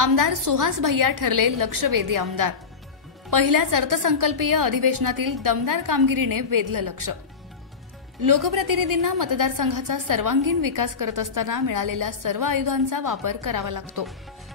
आमदार सुहास भैया ठरले लक्षवेधी आमदार। पहिल्याच अर्थसंकल्पीय अधिवेशनातील दमदार कामगिरीने वेधलं लक्ष। लोकप्रतिनिधींना मतदारसंघाचा सर्वांगीण विकास करत असताना मिळालेल्या सर्व आयुधांचा वापर करावा लागतो।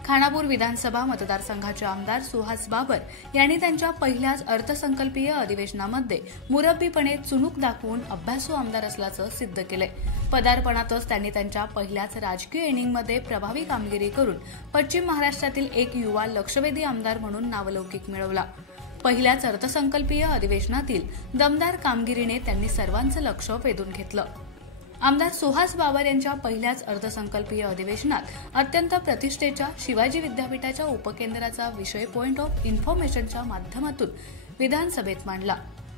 खानापूर विधानसभा मतदारसंघाचे आमदार सुहास बाबर यांनी त्यांच्या पहिल्याच अर्थसंकल्पीय अधिवेशनामध्ये मुरब्बीपणे चुणूक दाखवून अभ्यासू आमदार असल्याचं सिद्ध केलंय। पदार्पणातच त्यांनी त्यांच्या पहिल्याच राजकीय इनिंगमध्ये प्रभावी कामगिरी करून पश्चिम महाराष्ट्रातील एक युवा लक्षवेधी आमदार म्हणून नावलौकिक मिळवला। पहिल्याच अर्थसंकल्पीय अधिवेशनातील दमदार कामगिरीने त्यांनी सर्वांचं लक्ष वेधून घेतलं। आमदार सुहास बाबर यांच्या पहिल्याच अर्थसंकल्पीय अधिवेशनात अत्यंत प्रतिष्ठेच्या शिवाजी विद्यापीठाच्या उपकेंद्राचा विषय पॉइंट ऑफ इन्फॉर्मेशनच्या माध्यमातून विधानसभेत मांडला।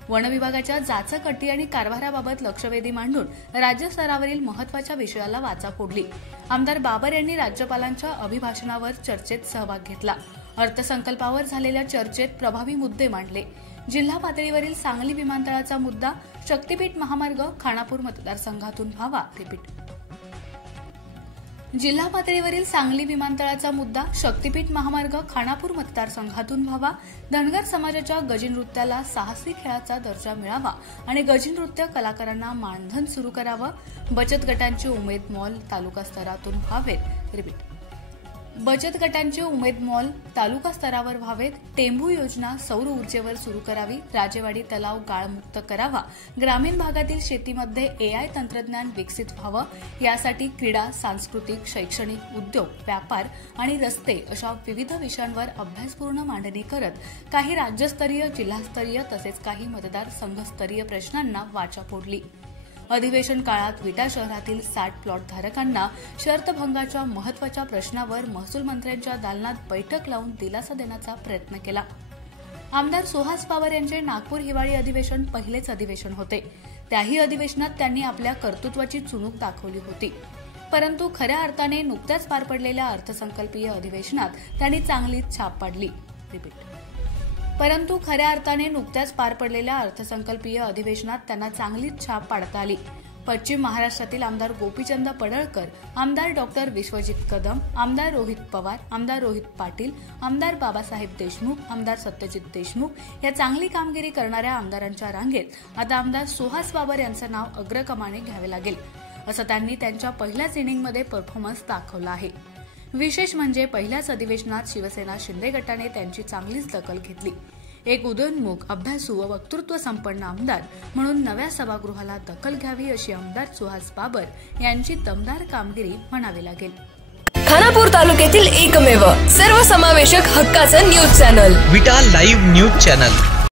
वन विभागाच्या जाचक-अटी आणि कारभाराबाबत लक्षवेधी मांडून राज्यस्तरावरील महत्वाच्या विषयाला वाचा फोडली। आमदार बाबर यांनी राज्यपालांच्या अभिभाषणावर चर्चेत सहभाग घेतला। अर्थसंकल्पावर झालेल्या चर्चेत प्रभावी मुद्दे मांडले। जिल्हा पातळीवरील सांगली विमानतळाचा मुद्दा शक्तीपीठ महामार्ग खानापूर मतदारसंघातून व्हावा। जिल्हा पातळीवरील सांगली विमानतळाचा मुद्दा शक्तीपीठ महामार्ग खानापूर मतदारसंघातून व्हावा। धनगर समाजाच्या गजनृत्याला साहसी खेळाचा दर्जा मिळावा आणि गजनृत्य कलाकारांना मानधन सुरू करावं। बचत गटांचे उमेद मॉल तालुका स्तरातून व्हावेत। बचत गटांचे उमेद मॉल तालुका स्तरावर व्हावेत। टेंभू योजना सौर ऊर्जेवर सुरू करावी। राजेवाडी तलाव गाळमुक्त करावा। ग्रामीण भागातील शेतीमध्ये एआय तंत्रज्ञान विकसित व्हावं। यासाठी क्रीडा, सांस्कृतिक, शैक्षणिक, उद्योग, व्यापार आणि रस्ते अशा विविध विषयांवर अभ्यासपूर्ण मांडणी करत काही राज्यस्तरीय, जिल्हास्तरीय तसेच काही मतदारसंघस्तरीय प्रश्नांना वाचा फोडली। अधिवेशन काळात विटा शहरातील 60 प्लॉट धारकांना शर्तभंगाच्या महत्वाच्या प्रश्नावर महसूल मंत्र्यांच्या दालनात बैठक लावून दिलासा देण्याचा प्रयत्न केला। आमदार सुहास बाबर यांचे नागपूर हिवाळी अधिवेशन पहिलेच अधिवेशन होते। त्याही अधिवेशनात त्यांनी आपल्या कर्तृत्वाची चुणूक दाखवली होती। परंतु खऱ्या अर्थाने नुकत्याच पार पडलेल्या अर्थसंकल्पीय अधिवेशनात त्यांनी चांगलीच छाप पाडली। परंतु खऱ्या अर्थाने नुकत्याच पार पडलेल्या अर्थसंकल्पीय अधिवेशनात त्यांना चांगलीच छाप पाडता आली। पश्चिम महाराष्ट्रातील आमदार गोपीचंद पडळकर, आमदार डॉक्टर विश्वजित कदम, आमदार रोहित पवार, आमदार रोहित पाटील, आमदार बाबासाहेब देशमुख, आमदार सत्यजित देशमुख या चांगली कामगिरी करणाऱ्या आमदारांच्या रांगेत आता आमदार सुहास बाबर यांचं नाव अग्रक्रमाने घ्यावे लागेल, असं त्यांनी त्यांच्या पहिल्याच इनिंगमध्ये परफॉर्मन्स दाखवला आहे। विशेष म्हणजे पहिल्याच अधिवेशनात शिवसेना शिंदे गटाने त्यांची चांगलीच दखल घेतली। एक उदयोन्मुख, अभ्यासू व वक्तृत्व संपन्न आमदार म्हणून नव्या सभागृहाला दखल घ्यावी अशी आमदार सुहास बाबर यांची दमदार कामगिरी म्हणावी लागेल। खानापूर तालुक्यातील एकमेव सर्वसमावेशक हक्काचं न्यूज चॅनल विटा लाईव्ह न्यूज चॅनल।